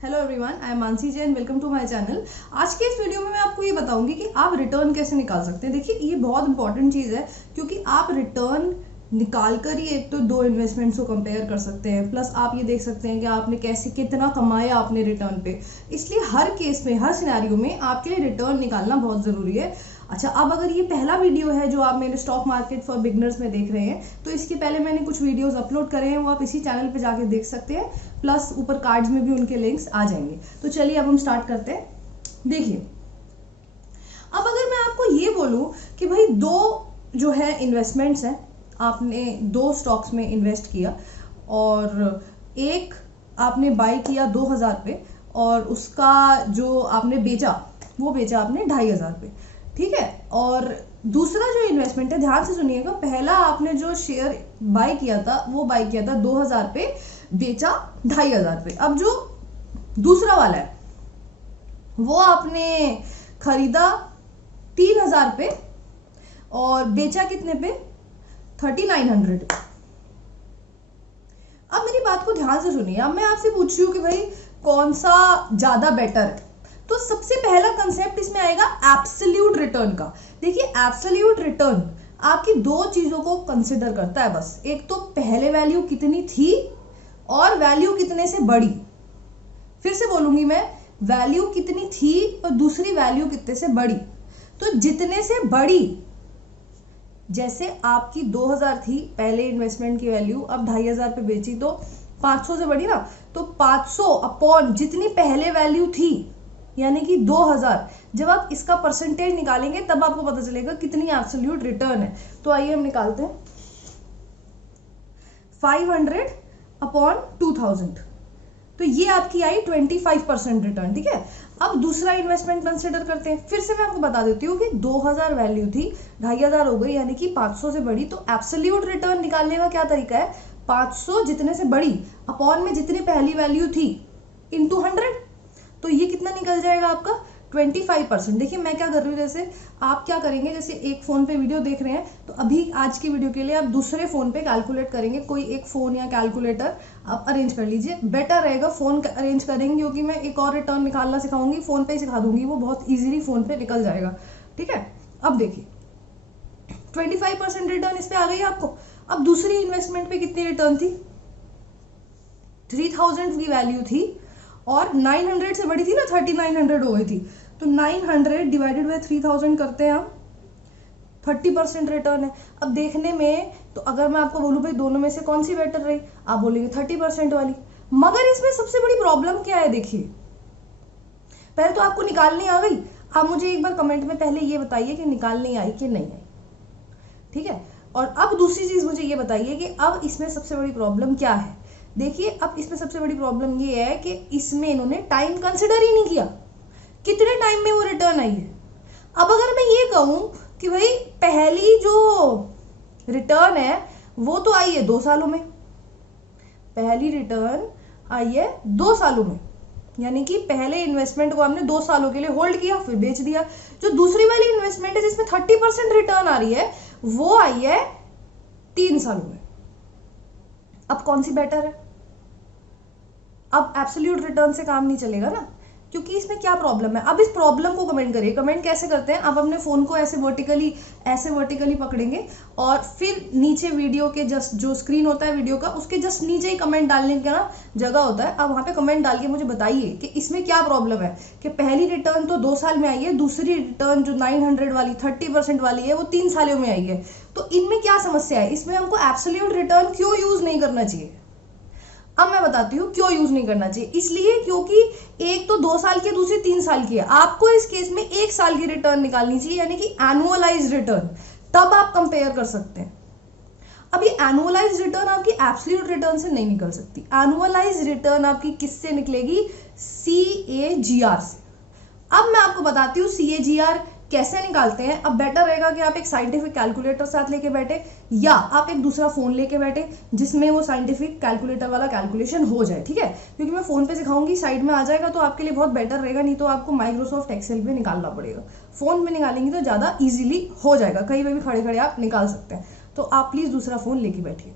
Hello everyone, I am Mansi Jain. Welcome to my channel. आज के इस वीडियो में मैं आपको ये बताऊंगी कि आप रिटर्न कैसे निकाल सकते हैं। देखिए, ये बहुत इंपॉर्टेंट चीज़ है क्योंकि आप रिटर्न निकाल कर ही एक तो दो इन्वेस्टमेंट्स को कंपेयर कर सकते हैं, प्लस आप ये देख सकते हैं कि आपने कैसे कितना कमाया आपने रिटर्न पे। इसलिए हर केस में, हर सिनेरियो में आपके लिए रिटर्न निकालना बहुत ज़रूरी है। अच्छा, अब अगर ये पहला वीडियो है जो आप मेरे स्टॉक मार्केट फॉर बिगनर्स में देख रहे हैं, तो इसके पहले मैंने कुछ वीडियोस अपलोड करे हैं, वो आप इसी चैनल पे जाके देख सकते हैं। प्लस ऊपर कार्ड्स में भी उनके लिंक्स आ जाएंगे। तो चलिए अब हम स्टार्ट करते हैं। देखिए, अब अगर मैं आपको ये बोलूं कि भाई दो जो है इन्वेस्टमेंट्स हैं, आपने दो स्टॉक्स में इन्वेस्ट किया और एक आपने बाय किया 2000 पे और उसका जो आपने बेचा वो बेचा आपने 2500 पे, ठीक है। और दूसरा जो इन्वेस्टमेंट है, ध्यान से सुनिएगा, पहला आपने जो शेयर बाय किया था वो बाय किया था 2000 पे, बेचा 2500 पे। अब जो दूसरा वाला है वो आपने खरीदा 3000 पे और बेचा कितने पे? 3900। अब मेरी बात को ध्यान से सुनिए। अब मैं आपसे पूछ रही हूँ कि भाई कौन सा ज्यादा बेटर है। तो सबसे पहला कंसेप्ट इसमें आएगा एब्सोल्यूट रिटर्न का। देखिए, एब्सोल्यूट रिटर्न आपकी दो चीजों को कंसिडर करता है बस। एक तो पहले वैल्यू कितनी थी और वैल्यू कितने से बढ़ी। फिर से बोलूंगी मैं, वैल्यू कितनी थी और दूसरी वैल्यू कितने से बढ़ी। तो जितने से बढ़ी, जैसे आपकी 2000 थी पहले इन्वेस्टमेंट की वैल्यू, अब 2500 पे बेची तो 500 से बढ़ी ना। तो 500 अपॉन जितनी पहले वैल्यू थी यानी कि 2000, जब आप इसका परसेंटेज निकालेंगे तब आपको पता चलेगा कितनी एब्सोल्यूट रिटर्न है। तो आइए हम निकालते हैं। 500 अपॉन 2000, तो ये आपकी आई 25% रिटर्न, ठीक है। अब दूसरा इन्वेस्टमेंट कंसिडर करते हैं। फिर से मैं आपको बता देती हूँ कि 2000 वैल्यू थी, 2500 हो गई यानी कि 500 से बड़ी। तो एब्सोल्यूट रिटर्न निकालने का क्या तरीका है? 500 जितने से बड़ी अपॉन में जितनी पहली वैल्यू थी इंटू 100। तो ये कितना निकल जाएगा आपका? 25%। देखिए, मैं क्या कर रही हूँ, जैसे आप क्या करेंगे, जैसे एक फोन पे वीडियो देख रहे हैं तो अभी आज की वीडियो के लिए आप दूसरे फोन पे कैलकुलेट करेंगे। कोई एक फोन या कैलकुलेटर आप अरेंज कर लीजिए, बेटर रहेगा। फोन अरेंज करेंगे क्योंकि मैं एक और रिटर्न निकालना सिखाऊंगी, फोन पे ही सिखा दूंगी, वो बहुत ईजिली फोन पे निकल जाएगा, ठीक है। अब देखिए, 25% रिटर्न इस पे आ गई आपको। अब दूसरी इन्वेस्टमेंट पे कितनी रिटर्न थी? 3000 की वैल्यू थी और 900 से बड़ी थी ना, 3900 हो गई थी। तो 900 डिवाइडेड बाय 3000 करते हैं हम, 30% रिटर्न है। अब देखने में तो अगर मैं आपको बोलूं भाई दोनों में से कौन सी बेटर रही, आप बोलेंगे 30% वाली। मगर इसमें सबसे बड़ी प्रॉब्लम क्या है? देखिए, पहले तो आपको निकालनी आ गई। आप मुझे एक बार कमेंट में पहले ये बताइए कि निकालनी आई कि नहीं आई, ठीक है। और अब दूसरी चीज मुझे ये बताइए कि अब इसमें सबसे बड़ी प्रॉब्लम क्या है। देखिए, अब इसमें सबसे बड़ी प्रॉब्लम ये है कि इसमें इन्होंने टाइम कंसिडर ही नहीं किया, कितने टाइम में वो रिटर्न आई है। अब अगर मैं ये कहूं कि भाई पहली जो रिटर्न है वो तो आई है 2 सालों में, पहली रिटर्न आई है 2 सालों में, यानी कि पहले इन्वेस्टमेंट को हमने 2 सालों के लिए होल्ड किया फिर बेच दिया। जो दूसरी वाली इन्वेस्टमेंट है जिसमें 30% रिटर्न आ रही है, वो आई है 3 सालों में। अब कौन सी बेटर है? अब एब्सोल्यूट रिटर्न से काम नहीं चलेगा ना, क्योंकि इसमें क्या प्रॉब्लम है। अब इस प्रॉब्लम को कमेंट करिए। कमेंट कैसे करते हैं? आप अपने फोन को ऐसे वर्टिकली पकड़ेंगे और फिर नीचे वीडियो के जस्ट जो स्क्रीन होता है वीडियो का, उसके जस्ट नीचे ही कमेंट डालने का ना जगह होता है। आप वहां पे कमेंट डाल के मुझे बताइए कि इसमें क्या प्रॉब्लम है कि पहली रिटर्न तो 2 साल में आई है, दूसरी रिटर्न जो 900 वाली 30% वाली है वो 3 सालों में आई है। तो इनमें क्या समस्या है? इसमें हमको एब्सोल्यूट रिटर्न क्यों यूज नहीं करना चाहिए? अब मैं बताती हूँ क्यों यूज नहीं करना चाहिए। इसलिए क्योंकि एक तो 2 साल की है, दूसरी 3 साल की है। आपको इस केस में 1 साल की रिटर्न निकालनी चाहिए, यानी कि एनुअलाइज रिटर्न, तब आप कंपेयर कर सकते हैं। अब ये एनुअलाइज रिटर्न आपकी एब्सोल्यूट रिटर्न से नहीं निकल सकती। एनुअलाइज रिटर्न आपकी किससे निकलेगी? CAGR से। अब मैं आपको बताती हूँ CAGR कैसे निकालते हैं। अब बेटर रहेगा कि आप एक साइंटिफिक कैलकुलेटर साथ लेके बैठे या आप एक दूसरा फोन लेके बैठे जिसमें वो साइंटिफिक कैलकुलेटर वाला कैलकुलेशन हो जाए, ठीक है। क्योंकि मैं फोन पे सिखाऊंगी, साइड में आ जाएगा तो आपके लिए बहुत बेटर रहेगा, नहीं तो आपको माइक्रोसॉफ्ट एक्सेल पे निकालना पड़ेगा। फोन में निकालेंगे तो ज्यादा इजीली हो जाएगा, कहीं पे भी खड़े खड़े आप निकाल सकते हैं। तो आप प्लीज दूसरा फोन लेके बैठिए।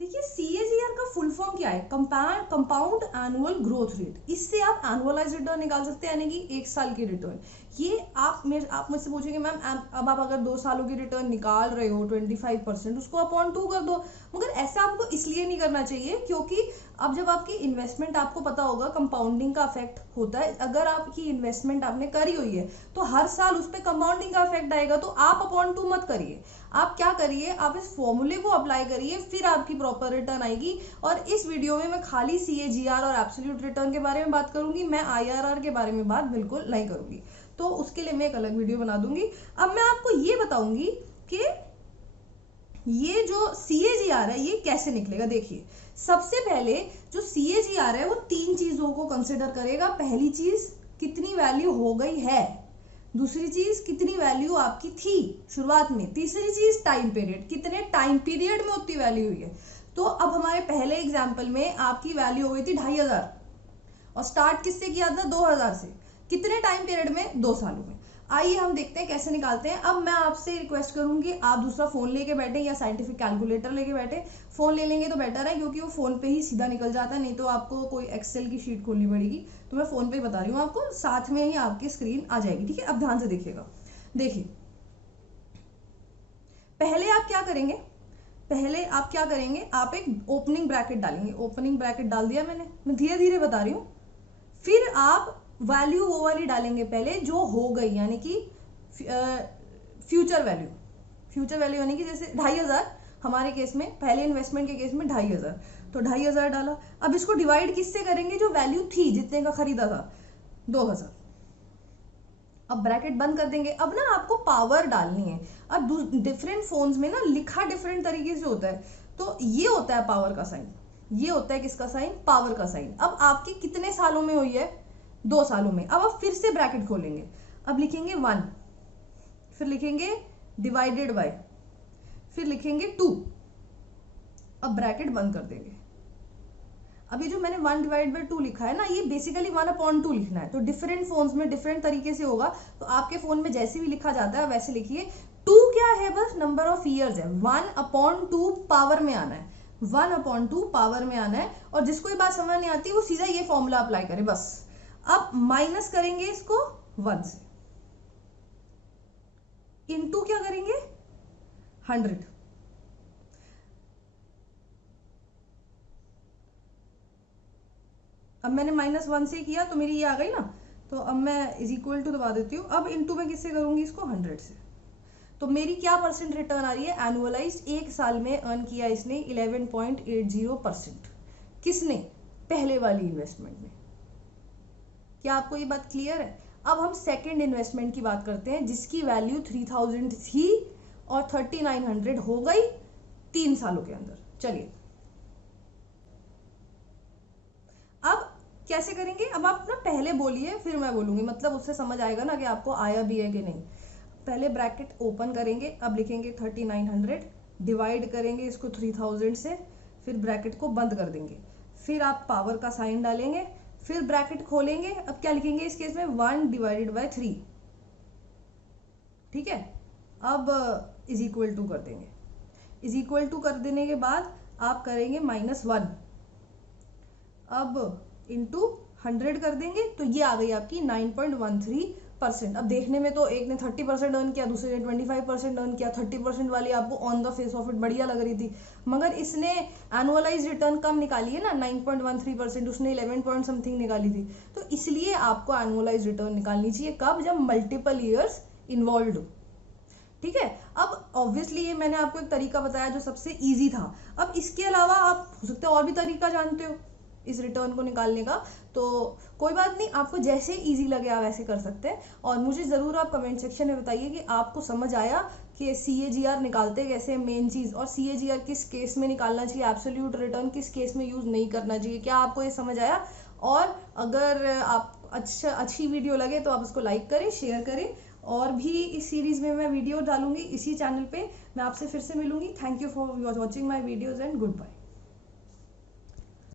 देखिए, CAGR का फुल फॉर्म क्या है, कंपाउंड एनुअल ग्रोथ रेट। इससे आप एनुअलाइज रिटर्न निकाल सकते हैं, यानी कि 1 साल की रिटर्न। ये आप मुझसे पूछेंगे मैम अब आप अगर 2 सालों की रिटर्न निकाल रहे हो 25%, उसको अपॉन 2 कर दो। मगर ऐसा आपको इसलिए नहीं करना चाहिए क्योंकि अब जब आपकी इन्वेस्टमेंट, आपको पता होगा कंपाउंडिंग का इफेक्ट होता है। अगर आपकी इन्वेस्टमेंट आपने करी हुई है तो हर साल उस पर कंपाउंडिंग का इफेक्ट आएगा। तो आप अपॉन 2 मत करिए, आप क्या करिए, आप इस फॉर्मूले को अप्लाई करिए, फिर आपकी प्रॉपर रिटर्न आएगी। और इस वीडियो में मैं खाली CAGR और एब्सोल्यूट रिटर्न के बारे में बात करूंगी, मैं IRR के बारे में बात बिल्कुल नहीं करूंगी, तो उसके लिए मैं एक अलग वीडियो बना दूंगी। अब मैं आपको ये बताऊंगी कि ये जो CAGR है ये कैसे निकलेगा। देखिए, सबसे पहले जो CAGR है वो 3 चीजों को कंसिडर करेगा। पहली चीज, कितनी वैल्यू हो गई है। दूसरी चीज, कितनी वैल्यू आपकी थी शुरुआत में। तीसरी चीज, टाइम पीरियड, कितने टाइम पीरियड में उतनी वैल्यू हुई है। तो अब हमारे पहले एग्जाम्पल में आपकी वैल्यू हो गई थी 2500 और स्टार्ट किससे किया था, 2000 से। कितने टाइम पीरियड में, 2 सालों में। आइए हम देखते हैं कैसे निकालते हैं। अब मैं आपसे रिक्वेस्ट करूंगी, आप दूसरा फोन लेके बैठे या साइंटिफिक कैलकुलेटर लेके बैठे। फोन ले लेंगे तो बेटर है क्योंकि वो फोन पे ही सीधा निकल जाता है, नहीं तो आपको कोई एक्सेल की शीट खोलनी पड़ेगी। तो मैं फोन पे ही बता रही हूँ आपको, साथ में ही आपकी स्क्रीन आ जाएगी। ठीक है, अब ध्यान से देखिएगा। देखिए, पहले आप क्या करेंगे, आप एक ओपनिंग ब्रैकेट डालेंगे। ओपनिंग ब्रैकेट डाल दिया मैंने, मैं धीरे धीरे बता रही हूँ। फिर आप वैल्यू वो वाली डालेंगे पहले जो हो गई, यानी कि फ्यूचर वैल्यू यानी कि जैसे 2500 हमारे केस में, पहले इन्वेस्टमेंट के केस में 2500, तो 2500 डाला। अब इसको डिवाइड किससे करेंगे, जो वैल्यू थी, जितने का खरीदा था, 2000। अब ब्रैकेट बंद कर देंगे। अब ना आपको पावर डालनी है। अब डिफरेंट फोन्स में ना लिखा डिफरेंट तरीके से होता है। तो ये होता है पावर का साइन, ये होता है किसका साइन, पावर का साइन। अब आपकी कितने सालों में हुई है, 2 सालों में। अब आप फिर से ब्रैकेट खोलेंगे, अब लिखेंगे 1, फिर लिखेंगे डिवाइडेड बाय, फिर लिखेंगे 2। अब ब्रैकेट बंद कर देंगे। अब ये जो मैंने 1 डिवाइड बाय 2 लिखा है ना, ये बेसिकली 1/2 लिखना है। तो डिफरेंट फोन्स में डिफरेंट तरीके से होगा, तो आपके फोन में जैसे भी लिखा जाता है वैसे लिखिए। 2 क्या है, बस नंबर ऑफ ईयर्स है। 1/2 पावर में आना है, 1/2 पावर में आना है। और जिसको ये बात समझ नहीं आती वो सीधा ये फॉर्मूला अप्लाई करे बस। अब माइनस करेंगे इसको 1 से, इनटू क्या करेंगे, 100। अब मैंने -1 से किया तो मेरी ये आ गई ना, तो अब मैं इज इक्वल टू दबा देती हूँ। अब इनटू में किससे करूंगी इसको, 100 से। तो मेरी क्या परसेंट रिटर्न आ रही है, एनुअलाइज्ड 1 साल में अर्न किया इसने 11.80%। किसने, पहले वाली इन्वेस्टमेंट में। क्या आपको ये बात क्लियर है। अब हम सेकंड इन्वेस्टमेंट की बात करते हैं, जिसकी वैल्यू 3000 थी और 3900 हो गई 3 सालों के अंदर। चलिए अब कैसे करेंगे, अब आप ना पहले बोलिए फिर मैं बोलूंगी, मतलब उससे समझ आएगा ना कि आपको आया भी है कि नहीं। पहले ब्रैकेट ओपन करेंगे, अब लिखेंगे 3900, डिवाइड करेंगे इसको 3000 से, फिर ब्रैकेट को बंद कर देंगे। फिर आप पावर का साइन डालेंगे, फिर ब्रैकेट खोलेंगे। अब क्या लिखेंगे इस केस में, 1 डिवाइडेड बाय 3। ठीक है, अब इज इक्वल टू कर देंगे। इज इक्वल टू कर देने के बाद आप करेंगे -1, अब इंटू 100 कर देंगे, तो ये आ गई आपकी 9.13%। अब देखने में तो एक ने 30% अर्न किया, दूसरे ने 25% अर्न किया। 30% वाली आपको on the face of it बढ़िया लग रही थी, मगर इसने एनुअलाइज रिटर्न कम निकाली है ना, 9.13%, उसने 11 पॉइंट समथिंग निकाली थी। तो इसलिए आपको एनुअलाइज रिटर्न निकालनी चाहिए कब, जब मल्टीपल ईयर्स इन्वॉल्व हो। ठीक है, अब ऑब्वियसली ये मैंने आपको एक तरीका बताया जो सबसे इजी था। अब इसके अलावा आप हो सकते हैं और भी तरीका जानते हो इस रिटर्न को निकालने का, तो कोई बात नहीं, आपको जैसे इजी लगे आप वैसे कर सकते हैं। और मुझे ज़रूर आप कमेंट सेक्शन में बताइए कि आपको समझ आया कि CAGR निकालते कैसे, मेन चीज़, और CAGR किस केस में निकालना चाहिए, एब्सोल्यूट रिटर्न किस केस में यूज़ नहीं करना चाहिए। क्या आपको ये समझ आया। और अगर आप अच्छी वीडियो लगे तो आप उसको लाइक करें, शेयर करें। और भी इस सीरीज़ में मैं वीडियो डालूंगी इसी चैनल पे। मैं आपसे फिर से मिलूंगी। Thank you for watching my videos and good bye.